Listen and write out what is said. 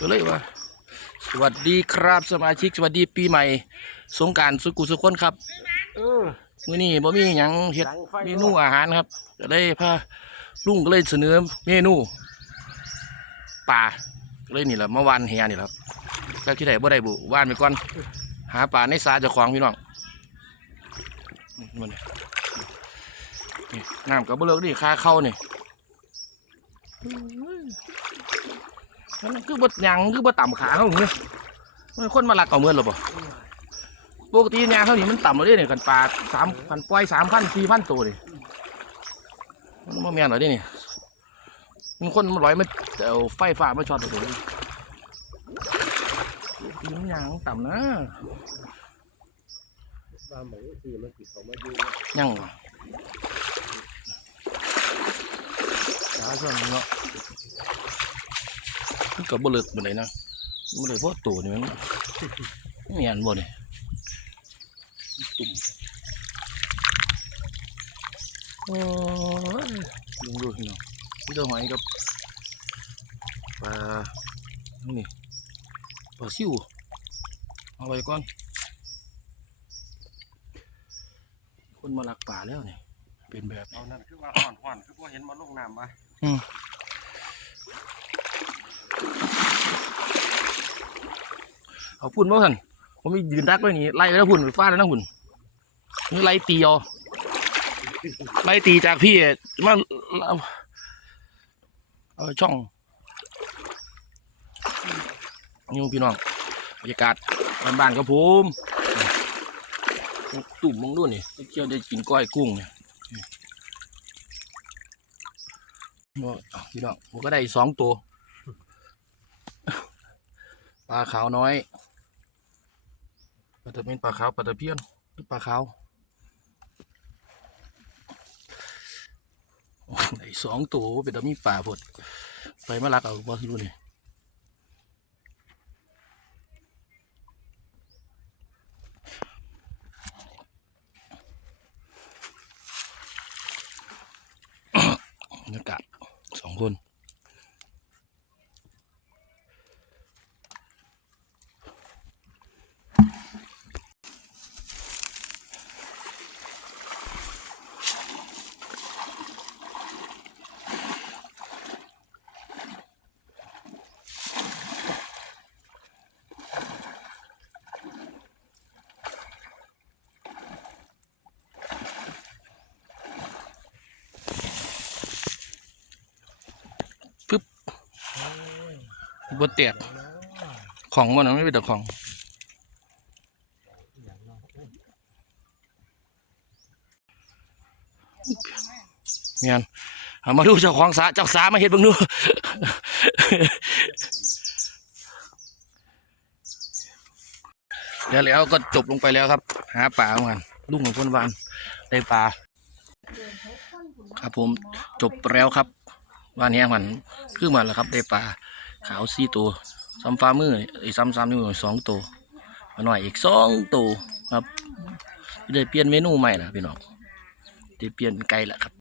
ก็เลยว่า สวัสดีครับสมาชิก สวัสดีปีใหม่ สงกรารสุกุสุขคนครับเออมื้อนี้บ่มีหยังเฮ็ดดังไฟเมนูอาหารครับก็เลยพาลุงก็เลยเสนอเมนูป่าก็เลยนี่แหละเมื่อวานเฮียนี่แหละครับแล้วที่ไหนบ่ได้บุว่านไปก่อน หาป่าในสาเจ้าของพี่น้องนี่มันนี่นี่น้ำก็บ่เลิกดิค่าเข้านี่ มันคือบ่หยังคือบ่ต่ำขาเขาเนี่ยมันคนมาลักเอาเมื่อหรอบ่ปกติยางเท่านี้มันต่ำเลยเนี่ยกันปลาสามพันปล่อยสามพันสี่พันตัวดิมันมาแม่นเหรอดิเนี่ยมันคนมาร้อยมาเอาไฟฟ้ามาช็อตตัวนี้มันยางต่ำนะว่าหมูสี่มันติดเขามาอยู่ยังวะสาส่วนเนาะ ก็บ่เลิกบ่ได้นะบ่ได้เพราะตัวนี่มันไม่เห็นบ่นี่ตุ่มโอ้ยลุงดูพี่น้องนี่ตัวหอยกับปลานี่ปลาซิวเอาไว้ก่อน คนมาลักป่าแล้วเนี่ยเป็นแบบนี้เอานั่นคือว่าห่อนห่อนคือว่าเห็นมาลงน้ำมา เอาพุ่นมาสั่นผมมียืนดักไว้นี่ไล่แล้วพุ่นไปฟาดแล้วนะพุ่นนี่ไล่ตีเอาไล่ตีจากพี่มาเอาเอาช่องนี่พี่น้องบรรยากาศบ้านๆกับผมตุ่มมองดูนี่เที่ยวได้กินก้อยกุ้งเนี่ยพี่น้องผมก็ได้สองตัวปลาขาวน้อย ปลาตะเพียนปลาขาวปลาตะเพียนหรือปลาขาวไอ้สองตัวเป็นตะมีปลาพดไปมาลักเอาบ่รู้นี่บรรยากาศสองคน บดเตียกของมันไม่เป็นแต่ของเมียนมาดูเจ้าของสาเจ้าสามาเห็ดเบ้างดูแล้วแล้วก็จบลงไปแล้วครับ หาปลาเหมือนกันลุงของคนวานได้ปลาครับผมจบแล้วครับวันนี้มันคือมันแล้วครับได้ปลา ขาวสี่ตัวซ้ำฟ้ามือนี่ไอ้ซ้ำซ้ำนี่มือสองตัวมาหน่อยอีกสองตัวครับได้เปลี่ยนเมนูใหม่ละพี่น้องได้เปลี่ยนไก่ละครับ